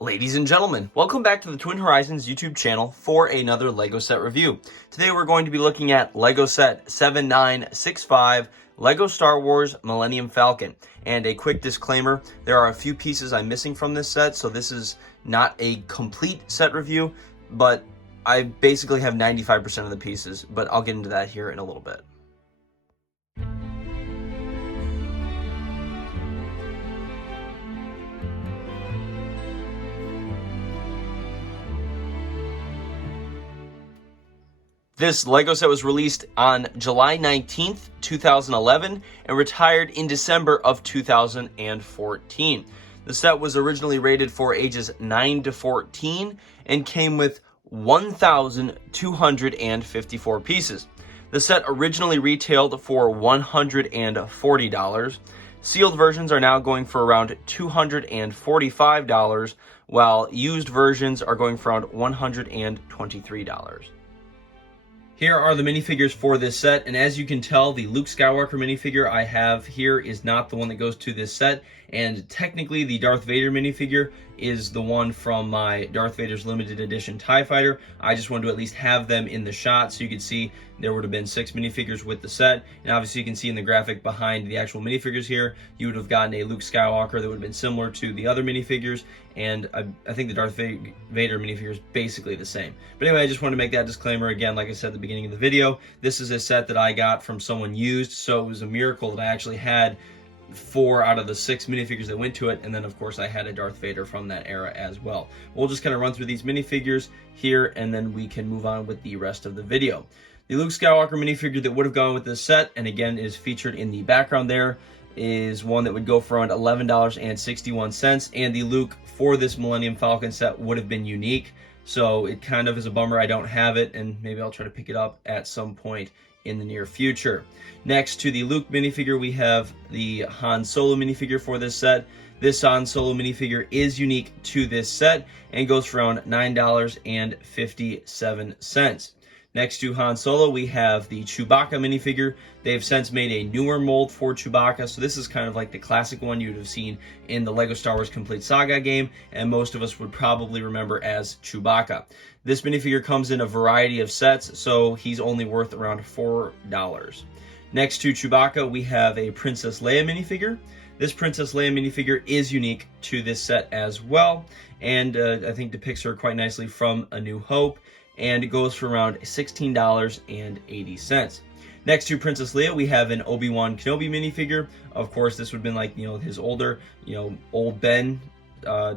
Ladies and gentlemen, welcome back to the Twin Horizons YouTube channel for another LEGO set review. Today we're going to be looking at LEGO set 7965, LEGO Star Wars Millennium Falcon. And a quick disclaimer, there are a few pieces I'm missing from this set, so this is not a complete set review, but I basically have 95% of the pieces, but I'll get into that here in a little bit. This LEGO set was released on July 19th, 2011 and retired in December of 2014. The set was originally rated for ages 9 to 14 and came with 1,254 pieces. The set originally retailed for $140. Sealed versions are now going for around $245, while used versions are going for around $123. Here are the minifigures for this set, and as you can tell, the Luke Skywalker minifigure I have here is not the one that goes to this set, and technically the Darth Vader minifigure is the one from my Darth Vader's limited edition TIE Fighter. I just wanted to at least have them in the shot so you could see there would have been 6 minifigures with the set, and obviously you can see in the graphic behind the actual minifigures here, you would have gotten a Luke Skywalker that would have been similar to the other minifigures, and I think the Darth Vader minifigure is basically the same. But anyway, I just wanted to make that disclaimer again, like I said at the beginning of the video. This is a set that I got from someone used, so it was a miracle that I actually had 4 out of the 6 minifigures that went to it, and then of course I had a Darth Vader from that era as well. We'll just kind of run through these minifigures here, and then we can move on with the rest of the video. The Luke Skywalker minifigure that would have gone with this set, and again is featured in the background there, is one that would go for around $11.61, and the Luke for this Millennium Falcon set would have been unique, so it kind of is a bummer I don't have it, and maybe I'll try to pick it up at some point in the near future. Next to the Luke minifigure, we have the Han Solo minifigure for this set. This Han Solo minifigure is unique to this set and goes for around $9.57. Next to Han Solo, we have the Chewbacca minifigure. They've since made a newer mold for Chewbacca, so this is kind of like the classic one you would have seen in the LEGO Star Wars Complete Saga game, and most of us would probably remember as Chewbacca. This minifigure comes in a variety of sets, so he's only worth around $4. Next to Chewbacca, we have a Princess Leia minifigure. This Princess Leia minifigure is unique to this set as well, and I think depicts her quite nicely from A New Hope, and it goes for around $16.80. Next to Princess Leia, we have an Obi-Wan Kenobi minifigure. Of course, this would have been like, his older, old Ben,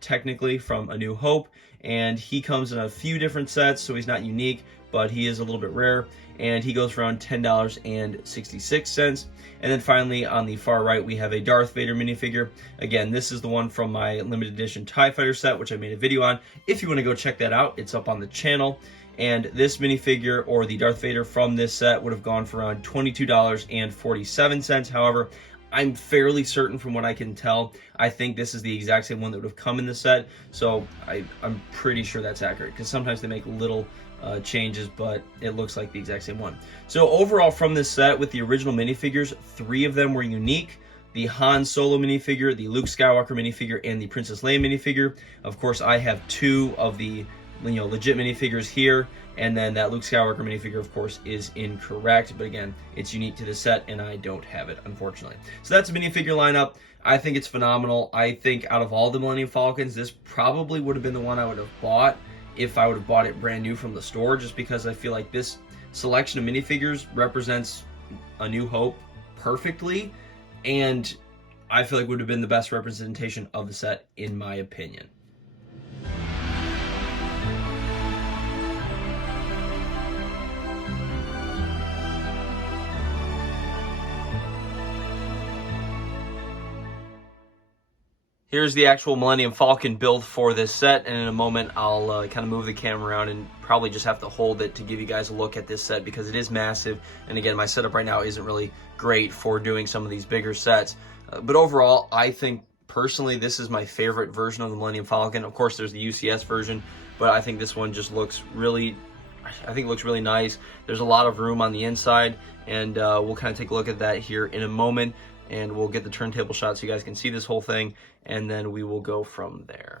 technically from A New Hope, and he comes in a few different sets, so he's not unique, but he is a little bit rare, and he goes for around $10.66. And then finally, on the far right, we have a Darth Vader minifigure. Again, this is the one from my limited edition TIE Fighter set, which I made a video on. If you want to go check that out, it's up on the channel. And this minifigure, or the Darth Vader from this set, would have gone for around $22.47. However, I'm fairly certain from what I can tell, I think this is the exact same one that would have come in the set. So I'm pretty sure that's accurate, because sometimes they make little changes, but it looks like the exact same one. So overall from this set, with the original minifigures, 3 of them were unique. The Han Solo minifigure, the Luke Skywalker minifigure, and the Princess Leia minifigure. Of course, I have 2 of the legit minifigures here, and then that Luke Skywalker minifigure, of course, is incorrect, but again, it's unique to the set, and I don't have it, unfortunately. So that's a minifigure lineup. I think it's phenomenal. I think out of all the Millennium Falcons, this probably would have been the one I would have bought if I would have bought it brand new from the store, just because I feel like this selection of minifigures represents A New Hope perfectly, and I feel like would have been the best representation of the set, in my opinion. Here's the actual Millennium Falcon build for this set, and in a moment I'll kind of move the camera around and probably just have to hold it to give you guys a look at this set, because it is massive, and again, my setup right now isn't really great for doing some of these bigger sets. But overall, I think personally this is my favorite version of the Millennium Falcon. Of course, there's the UCS version, but I think this one just looks really, looks really nice. There's a lot of room on the inside, and we'll kind of take a look at that here in a moment. And we'll get the turntable shot so you guys can see this whole thing, and then we will go from there.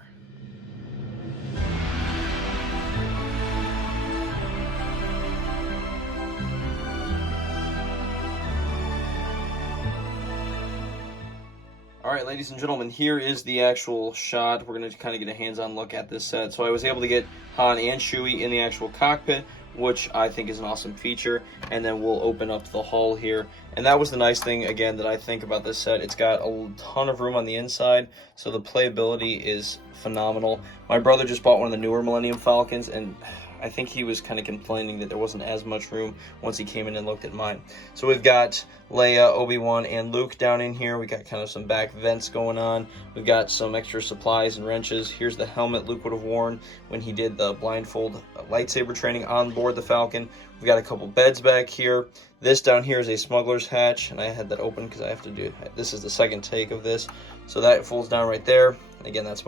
All right, ladies and gentlemen, here is the actual shot. We're going to kind of get a hands-on look at this set. So I was able to get Han and Chewie in the actual cockpit, which I think is an awesome feature. And then we'll open up the hull here. And that was the nice thing, again, that I think about this set. It's got a ton of room on the inside, so the playability is phenomenal. My brother just bought one of the newer Millennium Falcons, and I think he was kind of complaining that there wasn't as much room once he came in and looked at mine. So we've got Leia, Obi-Wan, and Luke down in here. We got kind of some back vents going on. We've got some extra supplies and wrenches. Here's the helmet Luke would have worn when he did the blindfold lightsaber training on board the Falcon. We've got a couple beds back here. This down here is a smuggler's hatch, and I had that open because I have to do, this is the second take of this. So that folds down right there. And again, that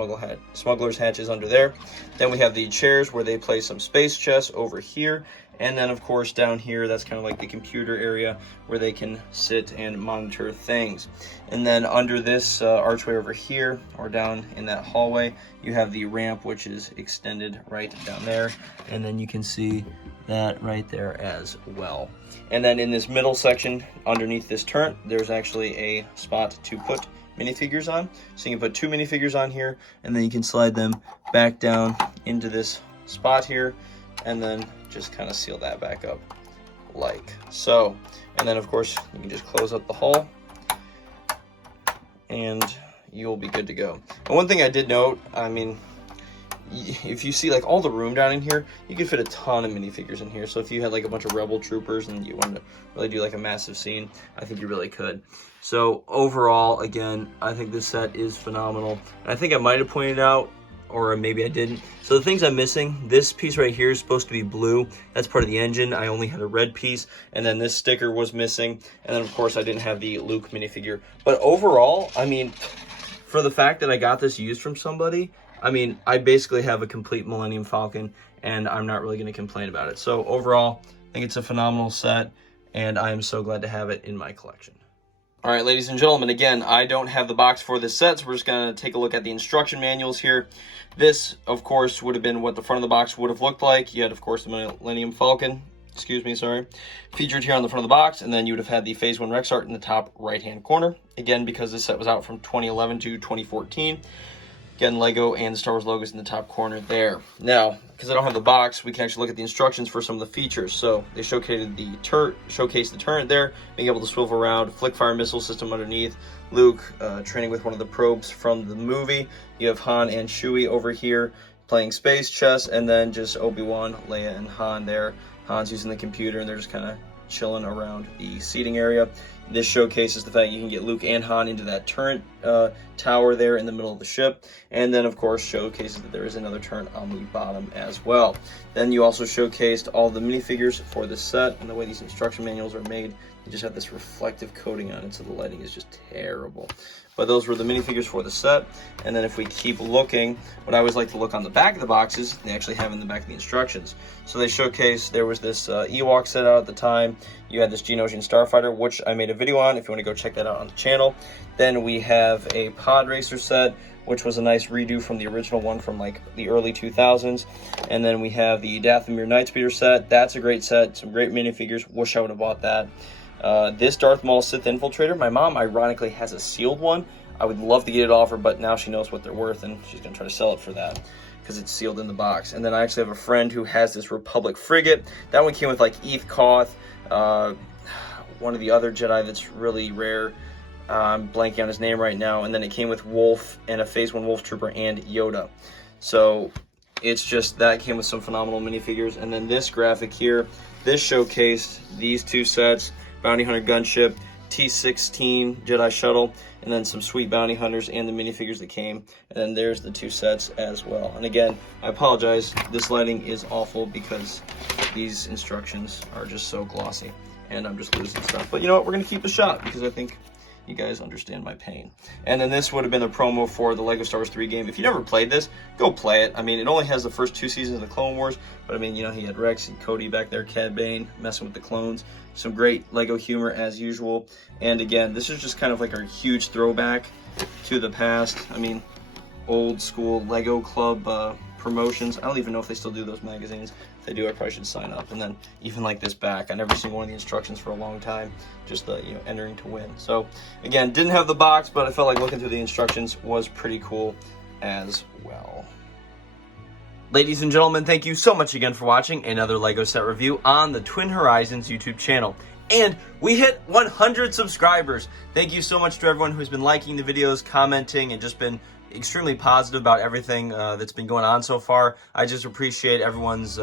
smuggler's hatch is under there. Then we have the chairs where they place some space chests over here. And then, of course, down here, that's kind of like the computer area where they can sit and monitor things. And then under this archway over here, or down in that hallway, you have the ramp, which is extended right down there. And then you can see that right there as well. And then in this middle section, underneath this turret, there's actually a spot to put minifigures on. So you can put 2 minifigures on here, and then you can slide them back down into this spot here, and then just kind of seal that back up like so. And then of course you can just close up the hull and you'll be good to go. And one thing I did note, I mean, if you see like all the room down in here, you could fit a ton of minifigures in here. So if you had like a bunch of rebel troopers and you wanted to really do like a massive scene, I think you really could. So overall, again, I think this set is phenomenal. And I think I might have pointed out, or maybe I didn't. So the things I'm missing, this piece right here is supposed to be blue. That's part of the engine. I only had a red piece, and then this sticker was missing. And then of course I didn't have the Luke minifigure. But overall, I mean, for the fact that I got this used from somebody, I mean, I basically have a complete Millennium Falcon, and I'm not really going to complain about it. So overall, I think it's a phenomenal set, and I am so glad to have it in my collection. All right, ladies and gentlemen, again, I don't have the box for this set, so we're just going to take a look at the instruction manuals here. This, of course, would have been what the front of the box would have looked like. You had, of course, the Millennium Falcon, featured here on the front of the box, and then you would have had the Phase 1 Rex art in the top right-hand corner. Again, because this set was out from 2011 to 2014. Again, Lego and the Star Wars logos in the top corner there. Now, because I don't have the box, we can actually look at the instructions for some of the features. So they showcased the turret there, being able to swivel around, flick fire missile system underneath, Luke training with one of the probes from the movie. You have Han and Chewie over here playing space chess, and then just Obi-Wan, Leia, and Han there. Han's using the computer, and they're just kind of chilling around the seating area. This showcases the fact you can get Luke and Han into that turret tower there in the middle of the ship. And then, of course, showcases that there is another turret on the bottom as well. Then you also showcased all the minifigures for this set, and the way these instruction manuals are made, you just have this reflective coating on it, so the lighting is just terrible. But those were the minifigures for the set. And then if we keep looking, what I always like to look on the back of the boxes, they actually have in the back of the instructions. So they showcase, there was this Ewok set out at the time. You had this Geonosian Starfighter, which I made a video on if you want to go check that out on the channel. Then we have a Pod Racer set, which was a nice redo from the original one from like the early 2000s. And then we have the Dathomir Nightspeeder set. That's a great set, some great minifigures. Wish I would have bought that. This Darth Maul Sith Infiltrator, my mom ironically has a sealed one. I would love to get it off her, but now she knows what they're worth and she's going to try to sell it for that because it's sealed in the box. And then I actually have a friend who has this Republic frigate. That one came with like Eth Koth, one of the other Jedi that's really rare. I'm blanking on his name right now. And then it came with Wolf and a Phase 1 Wolf Trooper and Yoda. So it's just, that came with some phenomenal minifigures. And then this graphic here, this showcased these two sets. Bounty Hunter Gunship, T-16 Jedi Shuttle, and then some sweet Bounty Hunters and the minifigures that came. And then there's the two sets as well. And again, I apologize, this lighting is awful because these instructions are just so glossy and I'm just losing stuff. But you know what, we're going to keep the shot because I think you guys understand my pain. And then this would have been the promo for the LEGO Star Wars 3 game. If you never played this, go play it. I mean, it only has the first 2 seasons of the Clone Wars, but I mean, you know, he had Rex and Cody back there, Cad Bane, messing with the clones. Some great LEGO humor as usual. And again, this is just kind of like a huge throwback to the past. I mean, old school LEGO Club promotions. I don't even know if they still do those magazines. If they do, I probably should sign up. And then even like this back, I never seen one of the instructions for a long time. Just the, you know, entering to win. So again, didn't have the box, but I felt like looking through the instructions was pretty cool as well. Ladies and gentlemen, thank you so much again for watching another LEGO set review on the Twin Horizons YouTube channel. And we hit 100 subscribers. Thank you so much to everyone who's been liking the videos, commenting, and just been extremely positive about everything that's been going on so far. I just appreciate everyone's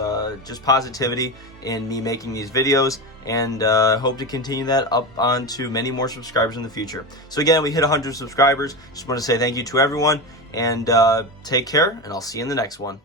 just positivity in me making these videos, and hope to continue that up on to many more subscribers in the future. So again, we hit 100 subscribers. Just want to say thank you to everyone, and take care, and I'll see you in the next one.